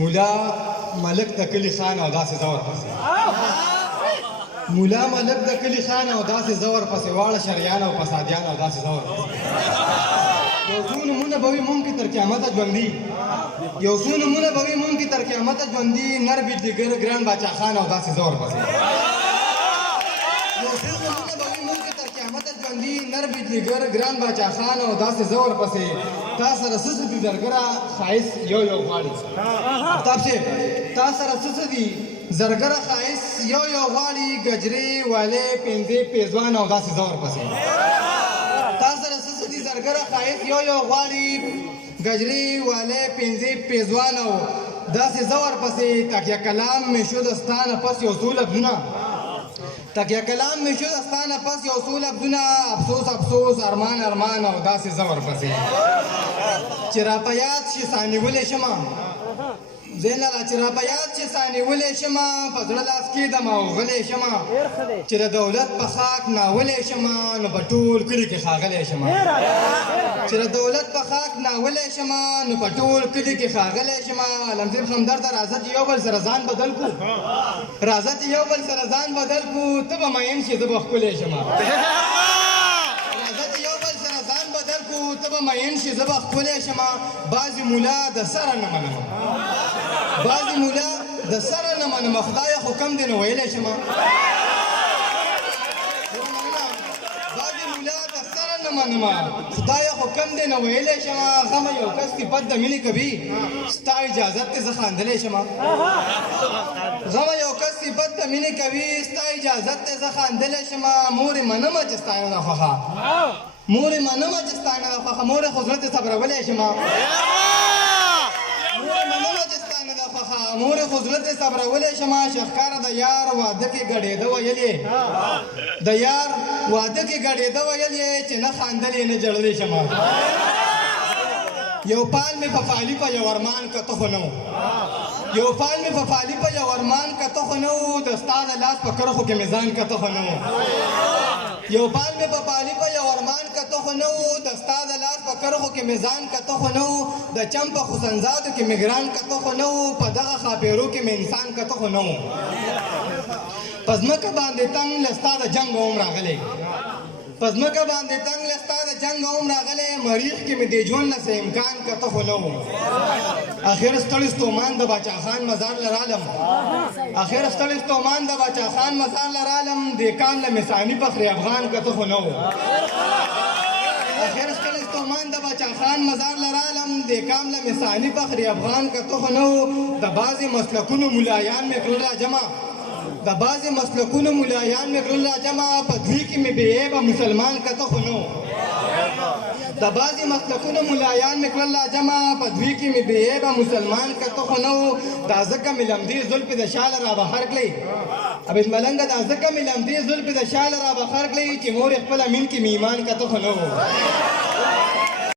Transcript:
مولا ملک د کلی خان او داسې زور پسې مولا ملک د کلی خان او داسې زور پسې واړه شریان او فسادیان او داسې زور پسې یو څو نومونه به وي مونږ کې تر قیامته ژوندي یو څو نومونه به وي مونږ کې تر قیامته ژوندي نر بجلیګر ګران باچا خان او داسې زور پسې یو څو نومونه به وي مونږ کې تر قیامته ژوندي نر بجلیګر ګران باچا خان او داسې زور پسې تا سره څه څه دي زرګره ښایست یو یو غواړي آفتاب صاحب تا سره څه څه دي زرګره ښایست یو یو غواړي ګجرې والې پنځې پیزوان او داسې زور پسې تا سره څه څه دي زرګره ښایست یو یو غواړي ګجرې والې پنځې پیزوان او داسې زور پسې تکیه کلام مې شو دستانه پس یو څو لفظونه تکیه کلام مې شو دستانه پس یو څو لفظونه افسوس افسوس ارمان ارمان او داسې زور پسې چې را په یاد شي سانیولی شمه زینره چې را په یاد شي سانیولی شمه په زړه لاس کېدم او غلی شمه چې د دولت په خاک ناولی شمه نو په ټول کلي کې ښاغلی شمه چې د دولت په خاک ناولی شمه نو په ټول کلي کې ښاغلی شمه علمزیب همدرده راځه چې یو بل سره ځان بدل کړو راځه چې یو بل سره ځان بدل کړو ته به مین شې زه به ښکلی شمه ته به مین شې زه به ښکلی شمه بعضې مولا د سره نه منمه بعضې مولا د سره نه منمه خدایه خو کم دی نو ویلی شمه بعضې مولا د سره نه منمه خدایه خو کم دی نو ویلی شمه غمه یو کس صفت د مینې کوي ستا اجازت ته زه خاندلی شمه غمه یو کس صفت د مینې کوي ستا اجازت ته زه خاندلی شمه مورې منمه چې ستا نه خوښه مورې منمه چې ستا نه ده خوښه مورې خو زړه دې صبرولی شمه مورې منمه چې ستا نه ده خوښه مورې خو زړه دې صبرولی شمه شهکاره د یار واده کې ګډېده ویل یې د یار واده کې ګډېده ویل یې چې نه خاندل یې نه ژړلی شمه یو پال مې په فالي په یو ارمان کته خو نه و یو پال مې په فالي په یو ارمان کته خو نه و د ستا د لاس په کرښو کې میزان کته خو نه و یو پال مې په پالي په یو ارمان کته خو نه و د ستا د لاس په کرښو کې میزان کته خو نه و د چم په حسنزادو کې مې ګران کته خو نه و په دغه ښاپېرو کې مې انسان کته خو نه و په ځمکه باندې تنګ له ستا د جنګ هم راغلی په ځمکه باندې تنګ له ستا د جنګ هم راغلی مریخ کې مې دې ژوند نه څه امکان کته خو نه و اخر ستړی ستومان د باچا خان مزار لرالم اخر ستړی ستومان د باچا خان مزار لرالم دې کان له مثاني فخر افغان کته خو نه و اخر ستړی ستومان د باچا خان مزار لرالم دې کام له مثاني فخر افغان کته خو نه و د بعضې مسلکونو ملایان مې کړل راجمع د بعضې مسلکونو ملایان مې کړل راجمع په دوی کې مې بې عیبه مسلمان کته خو نه و د بعضې مسلکونو ملایان مې کړل راجمع په دوی کې مې بې عیبه مسلمان کته خو نه و دا ځکه مې لمدې زلفې د شاله را بهر کړئ عبید ملنګه دا ځکه مې لمدې زلفې د شاله را بهر کړئ چې مور یې خپله مین کې مې ایمان کته خو نه و